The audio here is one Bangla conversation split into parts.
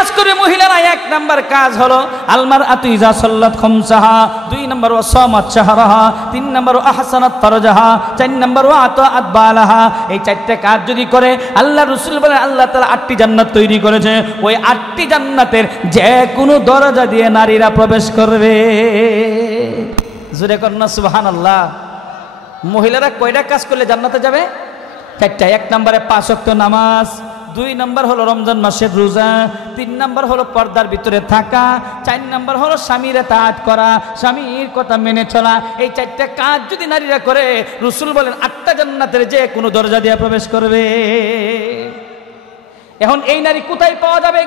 কাজ করে মহিলারা। এক নাম্বার কাজ হলো আলমার আতুইজা সাল্লাত খামসাহা, 2 নাম্বার ওয়া সামাত শাহরাহা, 3 নাম্বার ওয়া আহসানাত ফারজাহা, 4 নাম্বার ওয়া আতাআত বালাহা। এই 4টা কাজ যদি করে আল্লাহ রাসূল বলেন আল্লাহ তাআলা 8টি জান্নাত তৈরি করেছে। ওই 8টি জান্নাতের যে কোনো দরজা দিয়ে নারীরা প্রবেশ করবে। জোরে কন্না সুবহানাল্লাহ। মহিলারা কয়টা কাজ করলে জান্নাতে যাবে? 4টা। 1 নম্বরে 5 ওয়াক্ত নামাজ, 2 নম্বর হলো রমজান মাসের রোজা, 3 নম্বর হলো পর্দার ভিতরে থাকা, 4 নম্বর হলো স্বামীর ইতাআত করা, স্বামীর কথা মেনে চলা। এই 4টা কাজ যদি নারীরা করে রাসূল বলেন 8টা জান্নাতের যে কোনো দরজা দিয়ে প্রবেশ করবে। এখন এই নারী কোথায় পাওয়া যাবে?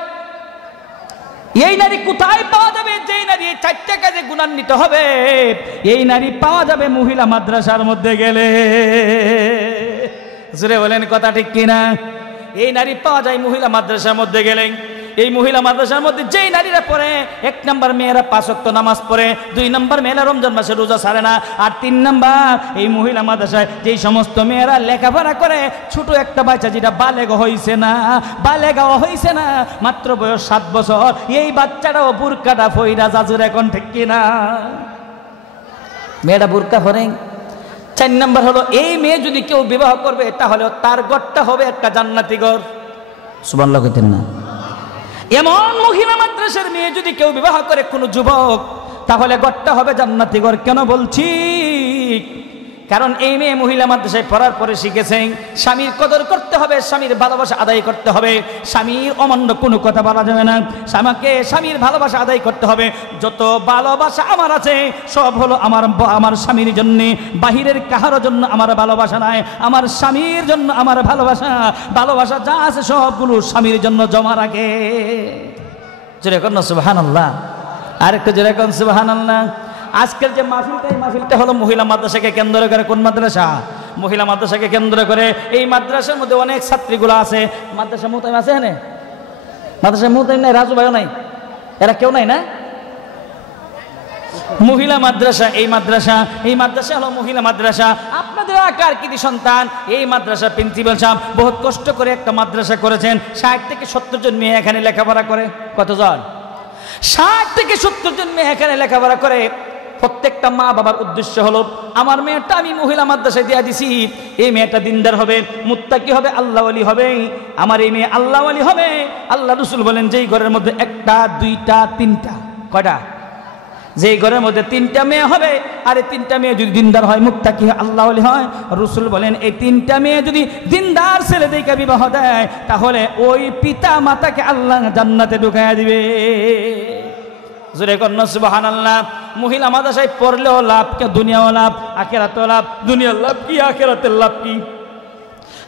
এই নারী কোথায় পাওয়া যাবে? যেই নারী এই 4টা কাজে গুণান্বিত হবে, এই নারী পাওয়া যাবে মহিলা মাদ্রাসার মধ্যে গেলে। জোরে বলেন কথা ঠিক কিনা? এই নারী পাওয়া যায় মহিলা মাদ্রাসার মধ্যে গেলে। এই মহিলা মাদ্রাসার মধ্যে যেই নারীরা পড়ে, 1 নাম্বার মেয়েরা 5 ওয়াক্ত নামাজ পড়ে, 2 নাম্বার মেয়েরা রমজান মাসে রোজা ছাড়ে না, আর 3 নাম্বার এই মহিলা মাদ্রাসায় যেই সমস্ত মেয়েরা লেখাপড়া করে, ছোট একটা বাচ্চা যেটা বালেগা হইছে না, মাত্র বয়স 7 বছর, এই বাচ্চাটাও বুরকাটা ফইরা জাজুর এখন ঠিক কিনা? মেয়েটা বুরকা পরে। 4 নাম্বার হলো এই মেয়ে যদি কেউ বিবাহ করবে তাহলে তার ঘরটা হবে একটা জান্নাতি ঘর। সুবহানাল্লাহ কইতেন না? এমন মহিলা মাদ্রাসার মেয়ে যদি কেউ বিবাহ করে কোনো যুবক, তাহলে ঘরটা হবে জান্নাতি ঘর। কেন বলছি? কারণ এই মেয়ে মহিলা মাদ্রাসায় পড়ার পরে শিখেছে স্বামীর কদর করতে হবে, স্বামীর ভালোবাসা আদায় করতে হবে, স্বামীর অমান্য কোনো কথা বলা যাবে না, স্বামীর ভালোবাসা আদায় করতে হবে। যত ভালোবাসা আমার আছে সব হলো আমার স্বামীর জন্য, বাহিরের কাহার জন্য আমার ভালোবাসা নাই, আমার স্বামীর জন্য আমার ভালোবাসা যা আছে সবগুলো স্বামীর জন্য জমা রাখে। জোরে কর না সুবহানাল্লাহ। আরেকটু জোরে কর সুবহানাল্লাহ। আজকের যে মাহফিলটা, এই মাহফিলটা হলো মহিলা মাদ্রাসাকে কেন্দ্র করে। কোন মাদ্রাসা? মহিলা মাদ্রাসাকে কেন্দ্র করে। এই মাদ্রাসার মধ্যে অনেক ছাত্রীগুলো আছে। মাদ্রাসা মুতাইম আছে? হ্যাঁ, মাদ্রাসা মুতাইম নাই, রাজু ভাইও নাই, এরা কেউ নাই না? মহিলা মাদ্রাসা, এই মাদ্রাসা হলো মহিলা মাদ্রাসা। আপনাদের আকার কৃতি সন্তান এই মাদ্রাসা প্রিন্সিপাল সাহেব বহুত কষ্ট করে একটা মাদ্রাসা করেছেন। 60 থেকে 70 জন মেয়ে এখানে লেখাপড়া করে। কতজন? 60 থেকে 70 জন মেয়ে এখানে লেখাপড়া করে। প্রত্যেকটা মা বাবার উদ্দেশ্য হলো আমার মেয়েটা আমি মহিলা মাদ্রাসায় দিয়ে দিছি, এই মেয়েটা দিনদার হবে, মুত্তাকি হবে, আল্লাহওয়ালি হবে, আমার এই মেয়ে আল্লাহওয়ালি হবে। আল্লাহ রাসূল বলেন যেই ঘরের মধ্যে 1টা 2টা 3টা, কয়টা? যেই ঘরের মধ্যে 3টা মেয়ে হবে, আর এই 3টা মেয়ে যদি দিনদার হয়, মুত্তাকি হয়, আল্লাহওয়ালি হয়, রাসূল বলেন এই 3টা মেয়ে যদি দিনদার ছেলে দেখে বিবাহ দেয়, তাহলে ওই পিতা মাতাকে আল্লাহ জান্নাতে ঢুকাইয়া দিবে। জোরে কর না সুবহানাল্লাহ। মহিলা মাদ্রাসায় পড়লেও লাভ, কে দুনিয়াও লাভ, আখিরাতেও লাভ। দুনিয়ার লাভ কি, আখিরাতের লাভ কি?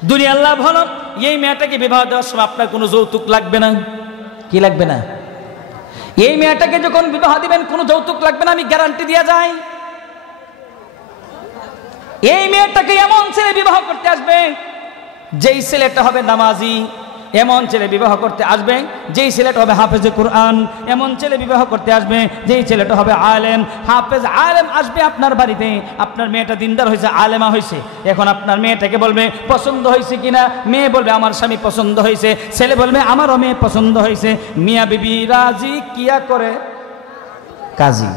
দুনিয়ার লাভ হলো এই মেয়েটাকে বিবাহ দেওয়ার সময় আপনার কোনো যৌতুক লাগবে না। কি লাগবে না? এই মেয়েটাকে যখন বিবাহ দিবেন কোনো যৌতুক লাগবে না, আমি গ্যারান্টি দিয়ে যাই। এই মেয়েটাকে এমন ছেলে বিবাহ করতে আসবে যেই ছেলেটা হবে নামাজি, এমন ছেলে বিবাহ করতে আসবে যেই ছেলেটা হবে হাফেজে কোরআন, এমন ছেলে বিবাহ করতে আসবে যেই ছেলেটা হবে আলেম, হাফেজ আলেম আসবে আপনার বাড়িতে। আপনার মেয়েটা দিনদার হয়েছে, আলেমা হয়েছে, এখন আপনার মেয়েটাকে বলবে পছন্দ হয়েছে কিনা, মেয়ে বলবে আমার স্বামী পছন্দ হয়েছে, ছেলে বলবে আমারও মেয়ে পছন্দ হয়েছে। মিয়া বিবি রাজি কিয়া করে কাজী,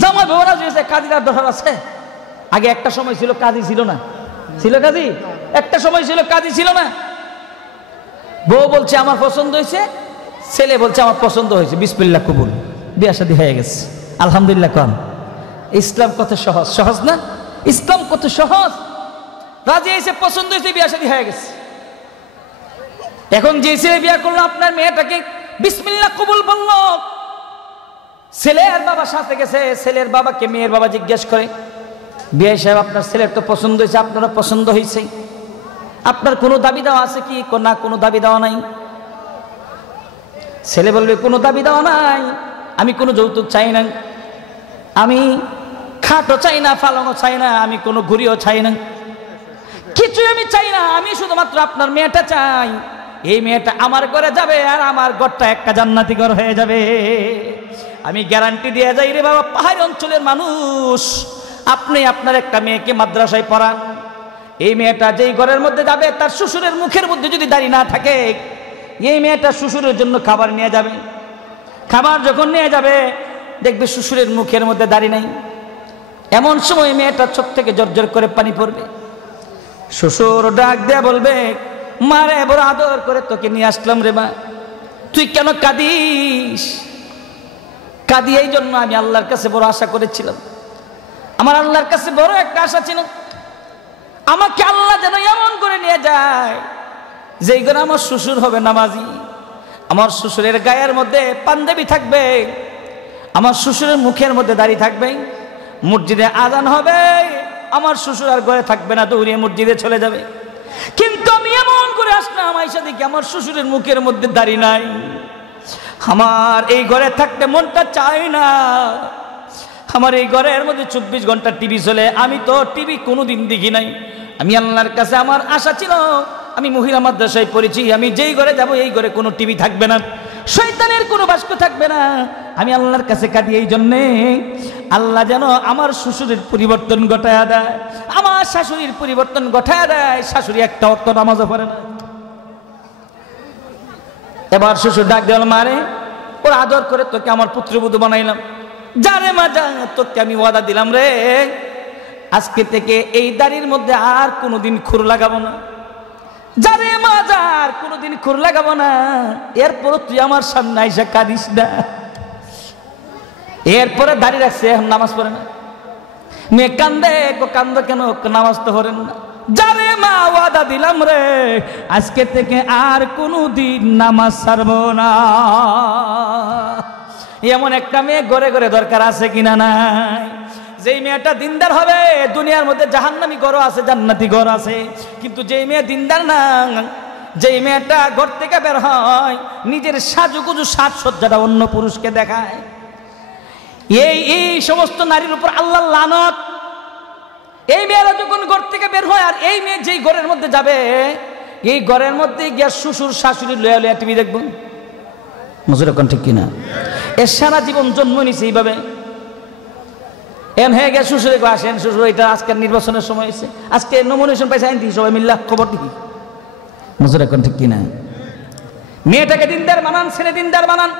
জামাই বউ রাজি হয়েছে, কাজীর দরকার আছে? আগে একটা সময় ছিল কাজী ছিল না, ছিল কাজী? একটা সময় ছিল কাজী ছিল না। বউ বলছে আমার পছন্দ হয়েছে, ছেলে বলছে আমার পছন্দ হয়েছে, বিসমিল্লাহ কবুল, বিয়ে শাদী হয়ে গেছে, আলহামদুলিল্লাহ। কম ইসলাম কত সহজ, সহজ না? ইসলাম কত সহজ। রাজি হয়েছে, পছন্দ হয়েছে, বিয়ে শাদী হয়ে গেছে। এখন যে ছেলে বিয়ে করলো আপনার মেয়েটাকে, বিসমিল্লাহ কবুল বলল, ছেলের বাবা সাথে গেছে, ছেলের বাবাকে মেয়ের বাবা জিজ্ঞেস করে বিয়ে সাহেব আপনার ছেলের তো পছন্দ হয়েছে, আপনারও পছন্দ হয়েছে, আপনার কোনো দাবি দেওয়া আছে কি? না, কোনো দাবি দেওয়া নাই। ছেলে বলবে কোনো দাবি দেওয়া নাই, আমি কোনো যৌতুক চাই না, আমি খাটও চাই না, পালংও চাই না, আমি কোনো ঘুড়িও চাই না, কিছুই আমি চাই না, আমি শুধুমাত্র আপনার মেয়েটা চাই। এই মেয়েটা আমার ঘরে যাবে আর আমার ঘরটা একটা জান্নাতি ঘর হয়ে যাবে। আমি গ্যারান্টি দিয়ে যাই রে বাবা, পাহাড়ি অঞ্চলের মানুষ, আপনি আপনার একটা মেয়েকে মাদ্রাসায় পড়ান, এই মেয়েটা যেই ঘরের মধ্যে যাবে তার শ্বশুরের মুখের মধ্যে যদি দাড়ি না থাকে, এই মেয়েটা শ্বশুরের জন্য খাবার নিয়ে যাবে। খাবার যখন নিয়ে যাবে দেখবে শ্বশুরের মুখের মধ্যে দাড়ি নাই। এমন সময় মেয়েটা চোখ থেকে জর্জর করে পানি পড়বে। শ্বশুর ডাক দেয়া বলবে, মারে বড় আদর করে তোকে নিয়ে আসলাম রে মা, তুই কেন কাঁদিস? কাঁদি এই জন্য আমি আল্লাহর কাছে বড় আশা করেছিলাম, আমার আল্লাহর কাছে বড় একটা আশা ছিল, আমাকে আল্লাহ যেন এমন করে নিয়ে যায় যেই করে আমার শ্বশুর হবে নামাজি, আমার শ্বশুরের গায়ের মধ্যে পাঞ্জাবি থাকবে, আমার শ্বশুরের মুখের মধ্যে দাড়ি থাকবে, মসজিদে আজান হবে, আমার শ্বশুর আর ঘরে থাকবে না, দৌড়িয়ে মসজিদে চলে যাবে। কিন্তু আমি এমন করে আসলাম, আয়েশা দেখি আমার শ্বশুরের মুখের মধ্যে দাড়ি নাই, আমার এই ঘরে থাকতে মনটা চায় না, আমার এই ঘরের মধ্যে 24 ঘন্টা টিভি চলে, আমি তো টিভি কোনোদিন দেখি নাই। আমি আল্লাহর কাছে আমার আশা ছিল, আমি মহিলা মাদ্রাসায় পড়েছি, আমি যেই ঘরে যাব এই ঘরে কোনো টিভি থাকবে না, শয়তানের কোনো বাস্ক থাকবে না। আমি আল্লাহর কাছে কাঁদি এই জন্যে আল্লাহ যেন আমার শ্বশুরের পরিবর্তন ঘটায় দেয়, আমার শাশুড়ির পরিবর্তন ঘটায় দেয়। শাশুড়ি একটা ওয়াক্ত নামাজও পড়ে না। এবার শ্বশুর ডাক দেওয়াল, মারে ওর আদর করে তোকে আমার পুত্রবধূ বানাইলাম, যারে মা যা, তোকে আমি ওয়াদা দিলাম রে, আজকে থেকে এই দাড়ির মধ্যে আর কোনোদিন খুর লাগাবো না, যারে মা যা, আর কোনোদিন খুর লাগাবো না, এরপর তুই আমার সামনে আইসা কাঁদিস না। এরপরে দাড়ি রাখছে, এখন নামাজ পড়ে না। মেয়ে কান্দে, কান্দ কেন? নামাজ তো পড়েন না। যারে মা ওয়াদা দিলাম রে, আজকে থেকে আর কোনোদিন নামাজ ছাড়বো না। এমন একটা মেয়ে ঘরে ঘরে দরকার আছে কিনা নাই? যেই মেয়েটা দিনদার হবে, দুনিয়ার মধ্যে জাহান্নামী ঘর আছে, জান্নাতি ঘর আছে, কিন্তু যেই মেয়ে দিনদার না, যেই মেয়েটা ঘর থেকে বের হয় নিজের সাজুগুজু সাজসজ্জাটা অন্য পুরুষকে দেখায়, এই সমস্ত নারীর উপর আল্লাহর লানত। এই মেয়েরা যখন ঘর থেকে বের হয়, আর এই মেয়ে যেই ঘরের মধ্যে যাবে, এই ঘরের মধ্যে গিয়ে শ্বশুর শাশুড়ি লয়া লয়া টিভি দেখবেন। মজুর এখন ঠিক কিনা? এর সারা জীবন জন্ম নিছে এইভাবে। এন হয়ে গেছে শ্বশুরে আসেন, শ্বশুর এটা আজকের নির্বাচনের সময় এসে, আজকে নমিনেশন পাইছে, আইন দিই সবাই মিল্লা খবর দিই। মজুর এখন ঠিক কিনা? মেয়েটাকে দিনদার বানান, ছেলে দিনদার বানান।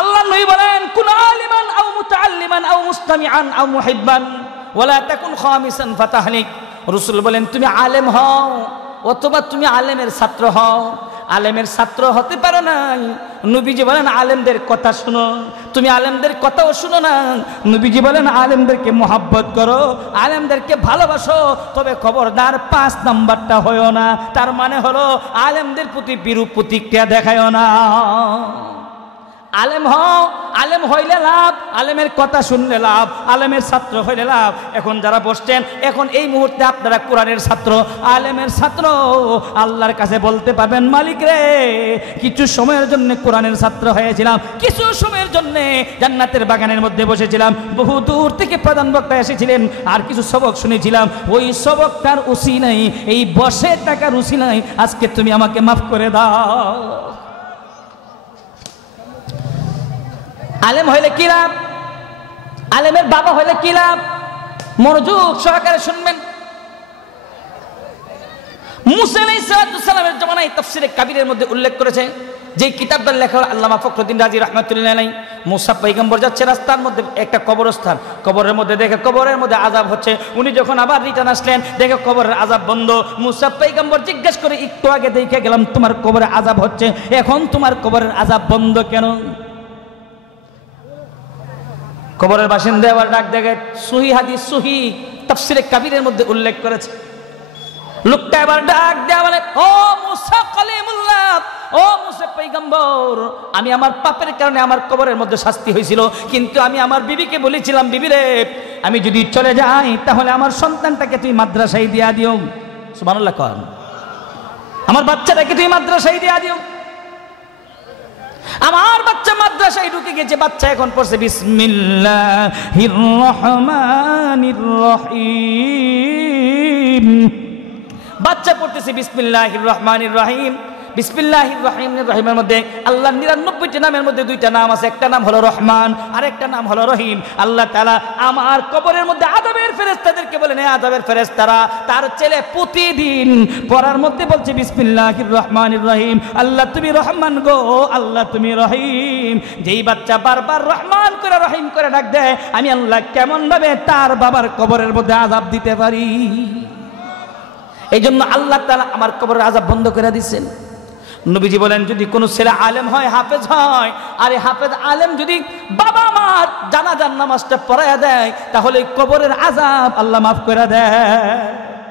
আল্লাহ নবী বলেন, কুন আলিমান আও মুতাআল্লিমান আও মুস্তামিআন আও মুহিব্বান ওয়ালা তাকুন খামিসান ফাতাহলিক। রাসূল বলেন, তুমি আলেম হও অথবা তুমি আলেমের ছাত্র হও। আলেমের ছাত্র হতে পারো না, নবীজি বলেন আলেমদের কথা শুনো। তুমি আলেমদের কথাও শুনো না, নবীজি বলেন আলেমদেরকে মোহাব্বত করো, আলেমদেরকে ভালোবাসো, তবে খবরদার 5 নাম্বারটা হয়ও না। তার মানে হলো আলেমদের প্রতি বিরূপ প্রতিক্রিয়া দেখায়ও না। আলেম হও, আলেম হইলে লাভ, আলেমের কথা শুনলে লাভ, আলেমের ছাত্র হইলে লাভ। এখন যারা বসছেন, এখন এই মুহূর্তে আপনারা কোরআনের ছাত্র, আলেমের ছাত্র, আল্লাহর কাছে বলতে পারবেন, মালিক রে, কিছু সময়ের জন্য কোরআনের ছাত্র হয়েছিলাম, কিছু সময়ের জন্য জান্নাতের বাগানের মধ্যে বসেছিলাম, বহু দূর থেকে প্রধান বক্তা এসেছিলেন, আর কিছু সবক শুনেছিলাম, ওই সবকটার উসিলাই, এই বসে টাকার উসিলাই আজকে তুমি আমাকে মাফ করে দাও। আলেম হইলে কি লাভ? আলেমের বাবা হইলে কি লাভ? মনোযোগ সহকারে শুনবেন। মুসা আলাইহিস সালামের জামানায় তাফসীরে কাবীরের মধ্যে উল্লেখ করেছে, যে কিতাবটার লেখা হল আল্লামা ফখরুদ্দিন রাজি রাহমাতুল্লাহি আলাইহি। মুসা পয়গম্বর যাচ্ছে রাস্তার মধ্যে, একটা কবরস্থান, কবরের মধ্যে দেখে কবরের মধ্যে আযাব হচ্ছে। উনি যখন আবার রিটার্ন আসলেন, দেখে কবরের আযাব বন্ধ। মুসা পয়গম্বর জিজ্ঞেস করে, একটু আগে দেখে গেলাম তোমার কবরে আযাব হচ্ছে, এখন তোমার কবরের আযাব বন্ধ কেন? কবরের বাসিন্দা আবার ডাক দেখে, সহিহ হাদিস, সহিহ তাফসীরে কাবীরের মধ্যে উল্লেখ করেছে। লোকটা এবার ডাক দেয়া বলে, ও মুসা কালিমুল্লাহ, ও মুসা পয়গম্বর, আমি আমার পাপের কারণে আমার কবরের মধ্যে শাস্তি হয়েছিল, কিন্তু আমি আমার বিবিকে বলেছিলাম, বিবি রে, আমি যদি চলে যাই তাহলে আমার সন্তানটাকে তুই মাদ্রাসায় দিয়া দিও। সুবহানাল্লাহ কন। আমার বাচ্চাটাকে তুই মাদ্রাসায় দিয়া দিও। আমার বাচ্চা মাদ্রাসায় ঢুকে গেছে, বাচ্চা এখন পড়ছে বিসমিল্লাহির রহমানির রহিম, বাচ্চা পড়তেছে বিসমিল্লাহির রহমানির রহিম। বিসমিল্লাহির রহমানির রহিমের মধ্যে আল্লাহর 99টি নামের মধ্যে 2টা নাম আছে, একটা নাম হলো রহমান আর একটা নাম হলো রহিম। আল্লাহ তাআলা আমার কবরের মধ্যে আযাবের ফেরেশতাদেরকে বলেন, এই আযাবের ফেরেশতারা তার ছেলে প্রতিদিন পড়ার মধ্যে বলছে বিসমিল্লাহির রহমানির রহিম, আল্লাহ তুমি রহমান গো, আল্লাহ তুমি রহিম। যেই বাচ্চা বারবার রহমান করে রহিম করে ডাক দেয়, আমি আল্লাহ কেমন ভাবে তার বাবার কবরের মধ্যে আযাব দিতে পারি। এই জন্য আল্লাহ তাআলা আমার কবরের আযাব বন্ধ করে দিচ্ছেন। নবীজি বলেন, যদি কোনো ছেলে আলেম হয়, হাফেজ হয়, আর এই হাফেজ আলেম যদি বাবা মার জানাজার নামাজটা পড়ায়া দেয়, তাহলে কবরের আযাব আল্লাহ মাফ করে দেয়।